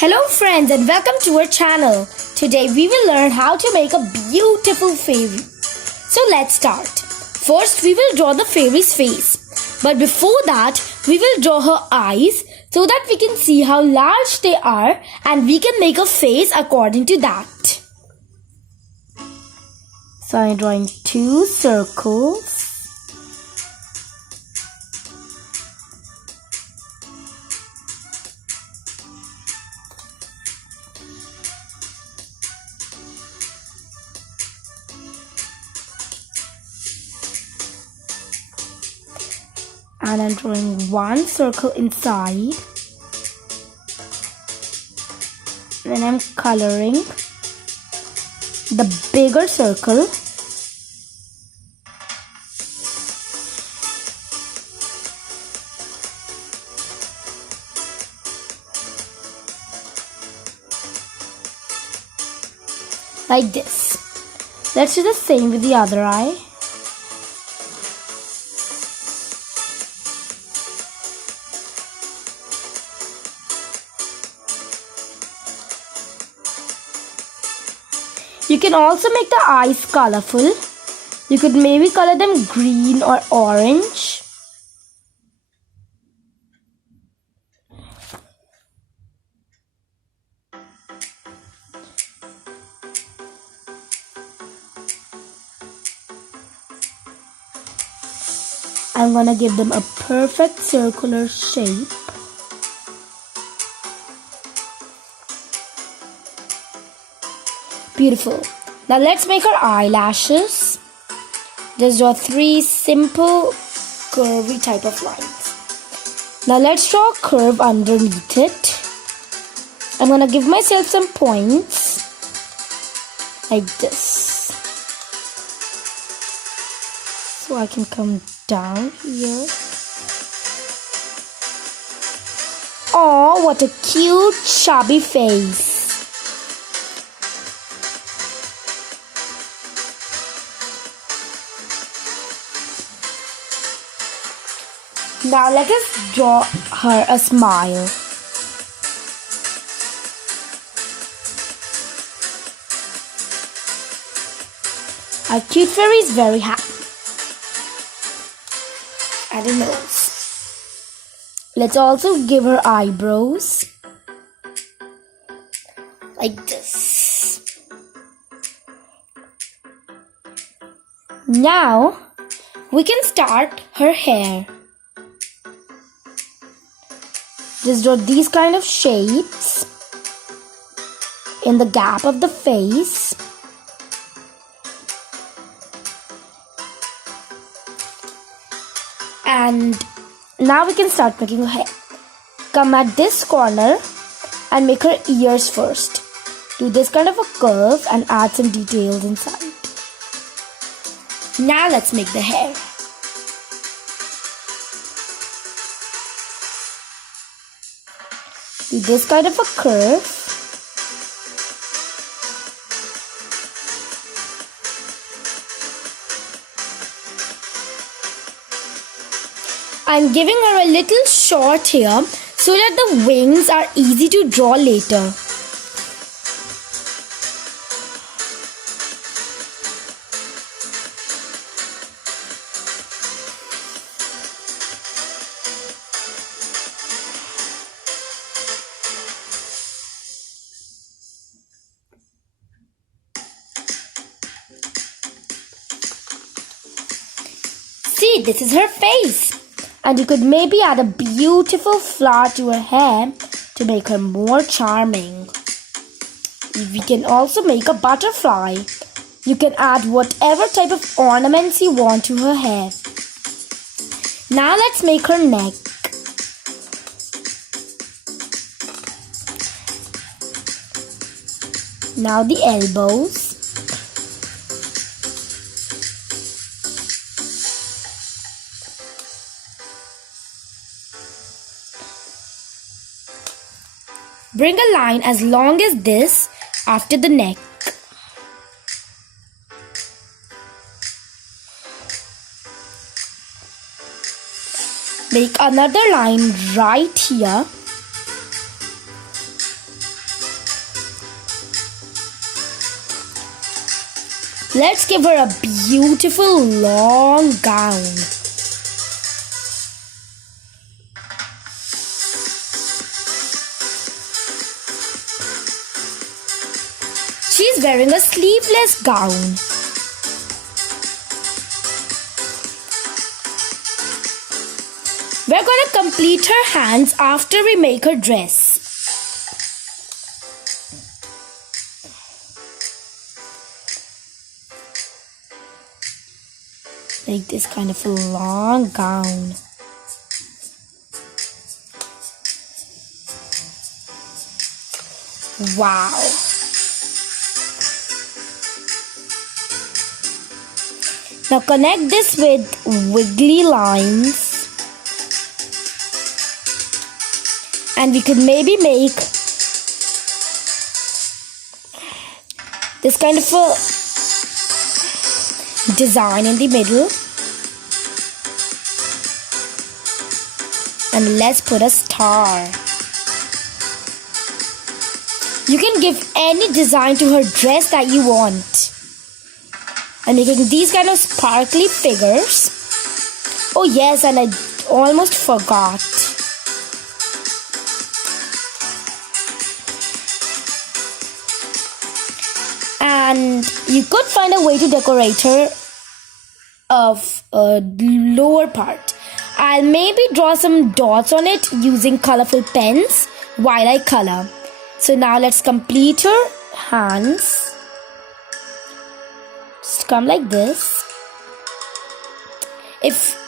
Hello friends and welcome to our channel. Today we will learn how to make a beautiful fairy. So let's start. First we will draw the fairy's face. But before that we will draw her eyes so that we can see how large they are and we can make a face according to that. So I'm drawing two circles. And I'm drawing one circle inside. Then I'm coloring the bigger circle. Like this. Let's do the same with the other eye. You can also make the eyes colorful. You could maybe color them green or orange. I'm gonna give them a perfect circular shape. Beautiful. Now let's make our eyelashes. Just draw three simple curvy type of lines. Now let's draw a curve underneath it. I'm gonna give myself some points like this. So I can come down here. Oh, what a cute chubby face. Now let us draw her a smile. Our cute fairy is very happy. And a nose. Let's also give her eyebrows. Like this. Now we can start her hair. Just draw these kind of shapes in the gap of the face. And now we can start making her hair. Come at this corner and make her ears first. Do this kind of a curve and add some details inside. Now let's make the hair. Do this kind of a curve. I'm giving her a little short here so that the wings are easy to draw later. See, this is her face. And you could maybe add a beautiful flower to her hair to make her more charming. We can also make a butterfly. You can add whatever type of ornaments you want to her hair. Now let's make her neck. Now the elbows. Bring a line as long as this after the neck. Make another line right here Let's give her a beautiful long gown. She's wearing a sleeveless gown. We're going to complete her hands after we make her dress. Like this kind of a long gown. Wow. Now connect this with wiggly lines. And we could maybe make this kind of a design in the middle. And let's put a star. You can give any design to her dress that you want. I'm making these kind of sparkly figures. Oh yes, and I almost forgot. And you could find a way to decorate her of a lower part. I'll maybe draw some dots on it using colorful pens while I color. So now let's complete her hands. Just come like this.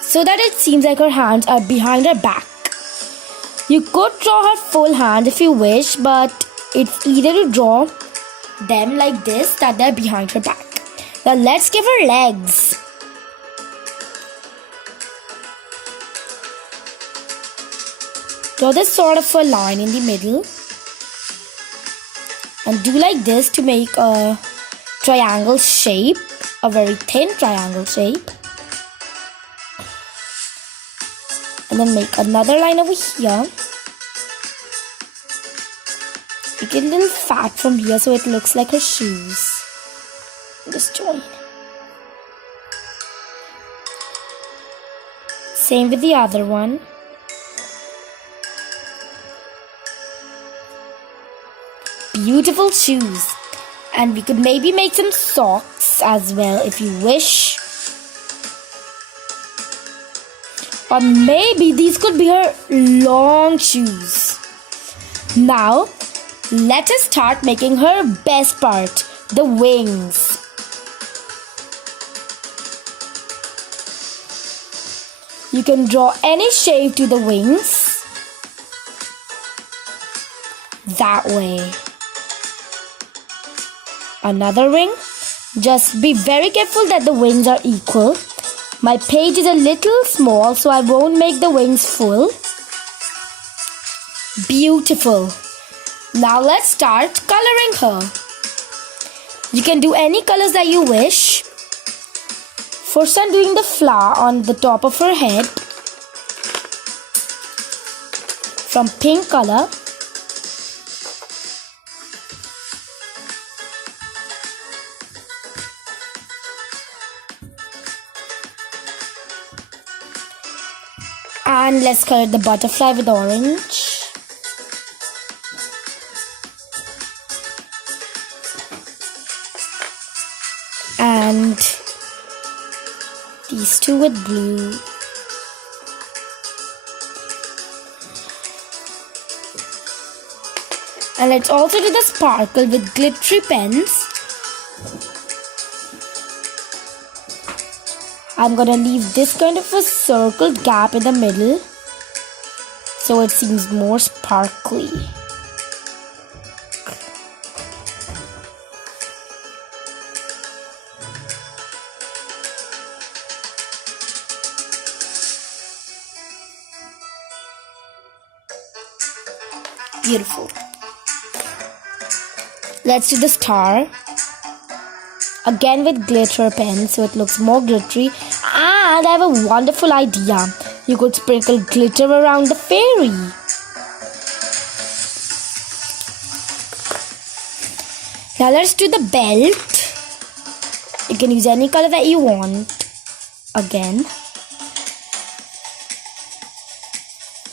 So that it seems like her hands are behind her back. You could draw her full hand if you wish, but it's easier to draw them like this, that they're behind her back. Now let's give her legs. Draw this sort of a line in the middle and do like this to make a triangle shape, a very thin triangle shape. And then make another line over here. Make it a little fat from here so it looks like her shoes. Just join. Same with the other one. Beautiful shoes. And we could maybe make some socks as well if you wish. Or maybe these could be her long shoes. Now, let us start making her best part, the wings. You can draw any shape to the wings. That way. Another wing. Just be very careful that the wings are equal. My page is a little small, so I won't make the wings full. Beautiful. Now let's start coloring her. You can do any colors that you wish. First I'm doing the flower on the top of her head from pink color. And let's color the butterfly with orange. And these two with blue. And let's also do the sparkle with glittery pens. I'm gonna leave this kind of a circled gap in the middle so it seems more sparkly. Beautiful. Let's do the star. Again with glitter pen so it looks more glittery. And I have a wonderful idea. You could sprinkle glitter around the fairy. Now let's do the belt. You You can use any color that you want again.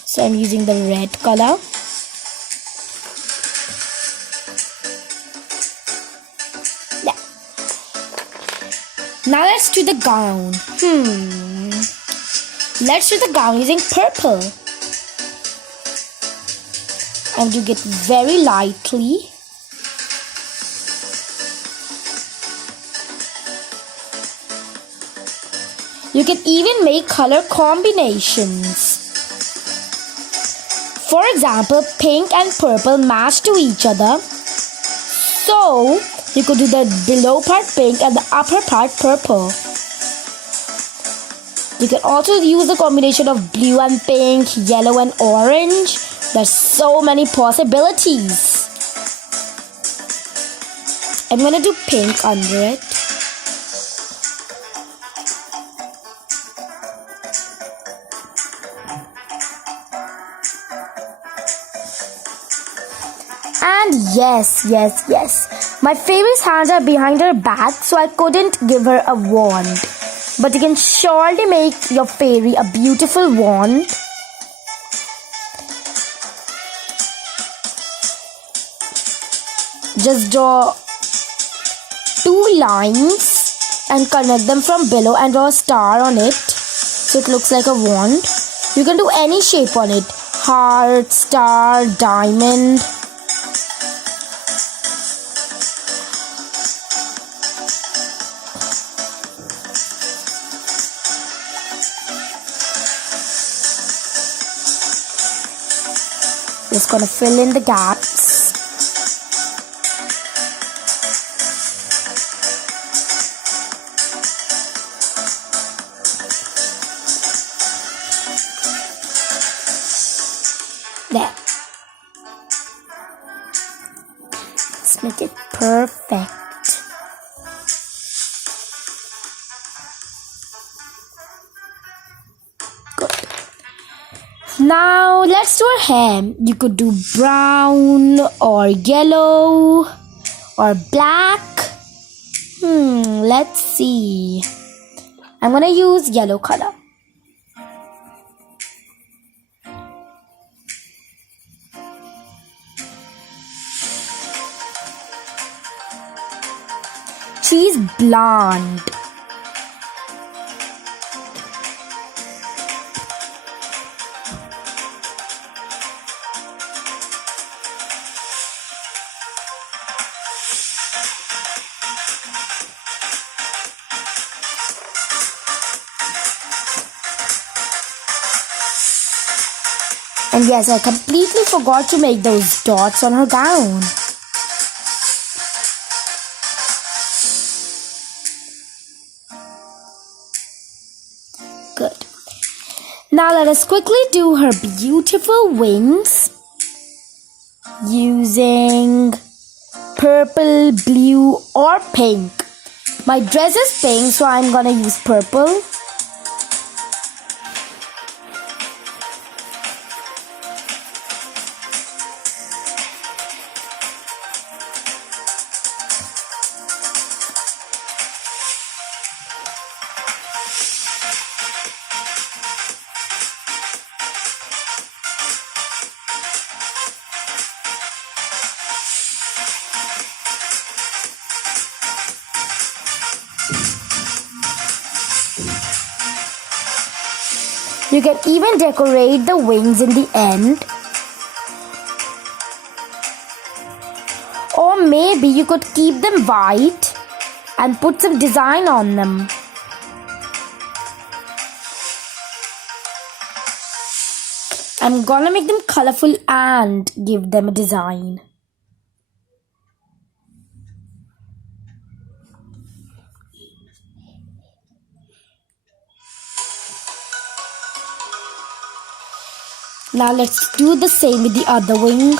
So I'm using the red color. Yeah. Now let's do the gown. Let's do the gown using purple. And you get very lightly. You can even make color combinations. For example, pink and purple match to each other. So, you could do the below part pink and the upper part purple. You can also use a combination of blue and pink, yellow and orange. There's so many possibilities. I'm gonna do pink under it. And yes. My favorite's hands are behind her back, so I couldn't give her a wand. But you can surely make your fairy a beautiful wand. Just draw 2 lines and connect them from below and draw a star on it so it looks like a wand. You can do any shape on it. Heart, star, diamond. Just gonna fill in the gaps. There. Let's make it perfect. Good. Now let's do her hair. You could do brown or yellow or black. Let's see. I'm gonna use yellow color. She's blonde. And yes, I completely forgot to make those dots on her gown. Good. Now let us quickly do her beautiful wings using purple, blue or pink. My dress is pink, so I'm gonna use purple. You can even decorate the wings in the end. Or maybe you could keep them white and put some design on them. I'm gonna make them colorful and give them a design. Now let's do the same with the other wing.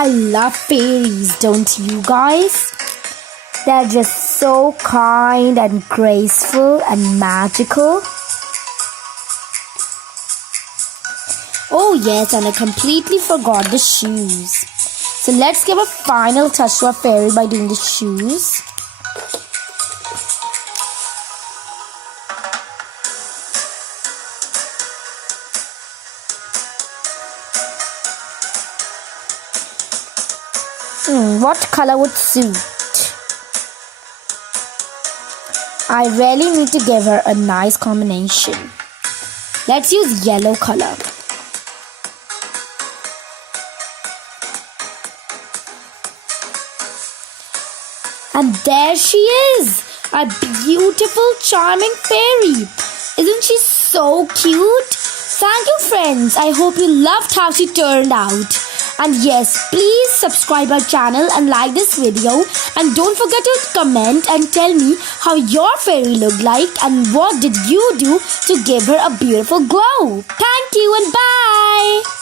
I love fairies, don't you guys? They're just so kind and graceful and magical. Oh yes, and I completely forgot the shoes. So let's give a final touch to our fairy by doing the shoes. What color would suit? I really need to give her a nice combination. Let's use yellow color. And there she is, a beautiful, charming fairy. Isn't she so cute? Thank you, friends. I hope you loved how she turned out. And yes, please subscribe our channel and like this video. And don't forget to comment and tell me how your fairy looked like and what did you do to give her a beautiful glow. Thank you and bye.